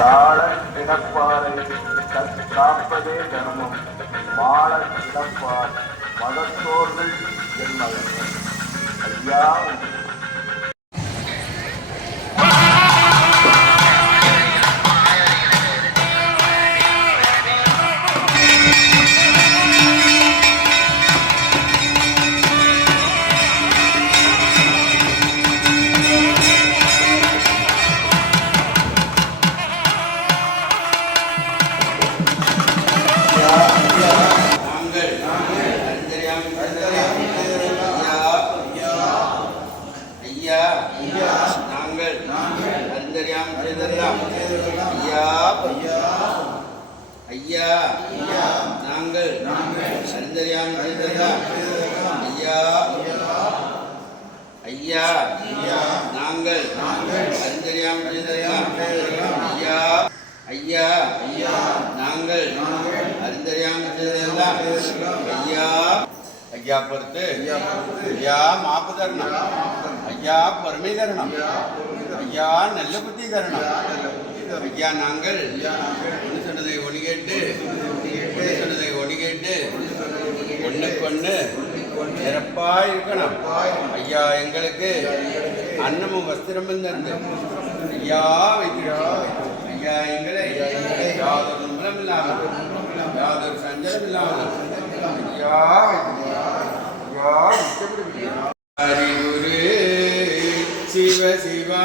தாழ கிடப்பாரை காப்பதே தர்மம். மாள கிடப்பார் மதத்தோர்கள் என் மகன் ஐயா செய்தறியாம் ஐயா ஐயா. நாங்கள். அறிந்தறியாம் ஐயா. ஐயா. ஐயா. நாங்கள். அறிந்தறியாம ஐயா. ஐயா பொறுத்து. ஐயா மாப்பு தரணும் ஐயா பொறுமை தரணும் ஐயா நல்ல புத்தி தரணும் ஐயா நாங்கள் ஒன்று சொன்னதை ஒன்று கேட்டு ஒன்று சொன்னதை ஒன்று கேட்டு ஒன்றுக்கு ஒன்று சிறப்பாக இருக்கணும். ஐயா எங்களுக்கு அன்னமும் வஸ்திரமும் தந்து ஐயா வைக்கிறோம். ஐயா எங்களை யாதொரு நுமலம் இல்லாமல் யாதொரு சஞ்சலம் இல்லாமல் ஐயா ஐயா அறிவுரு சிவ சிவா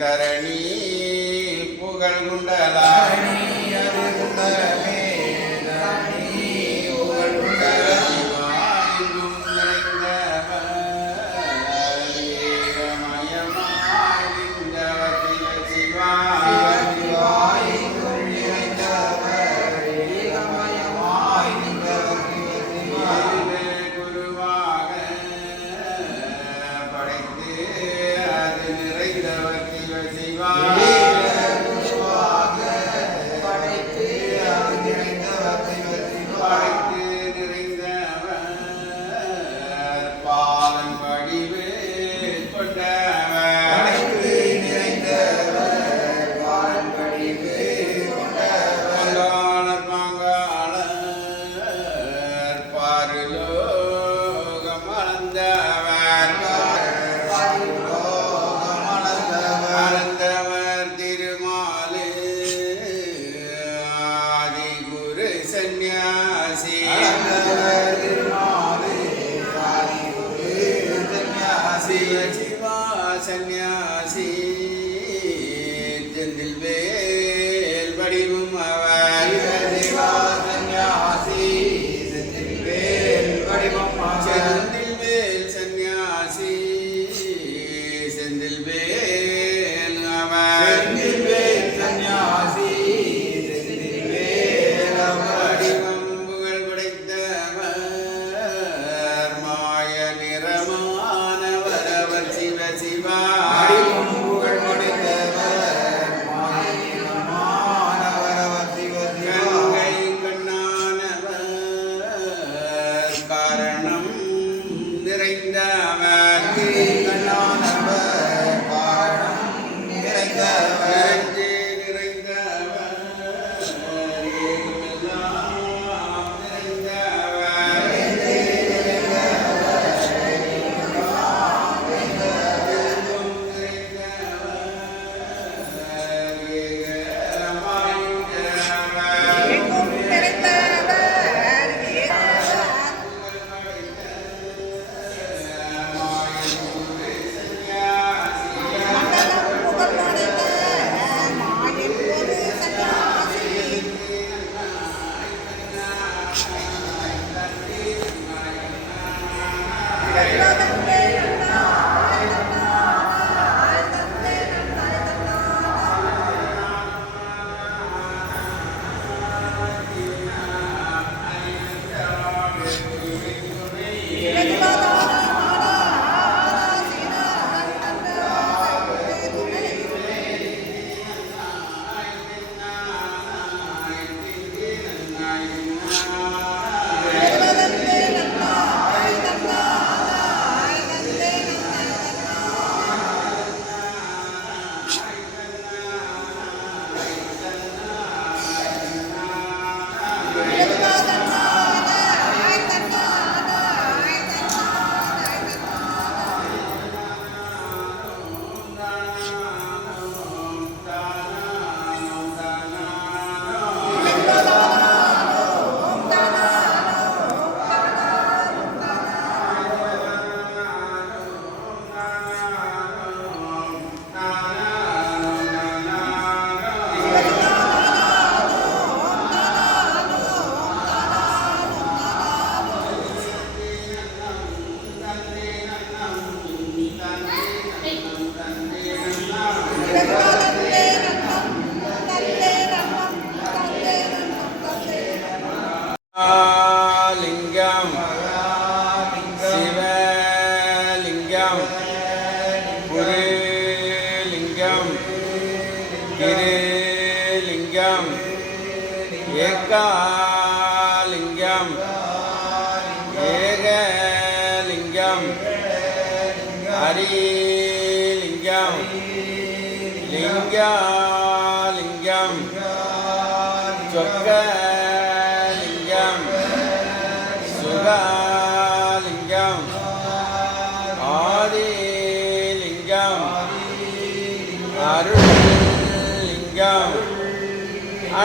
தரணி புகழ் குண்டலாம் സന്യാസി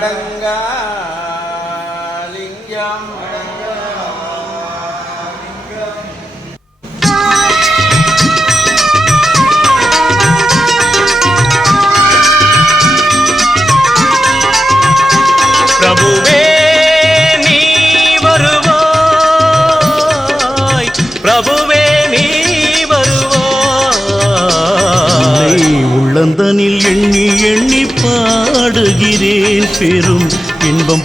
గాఢంగా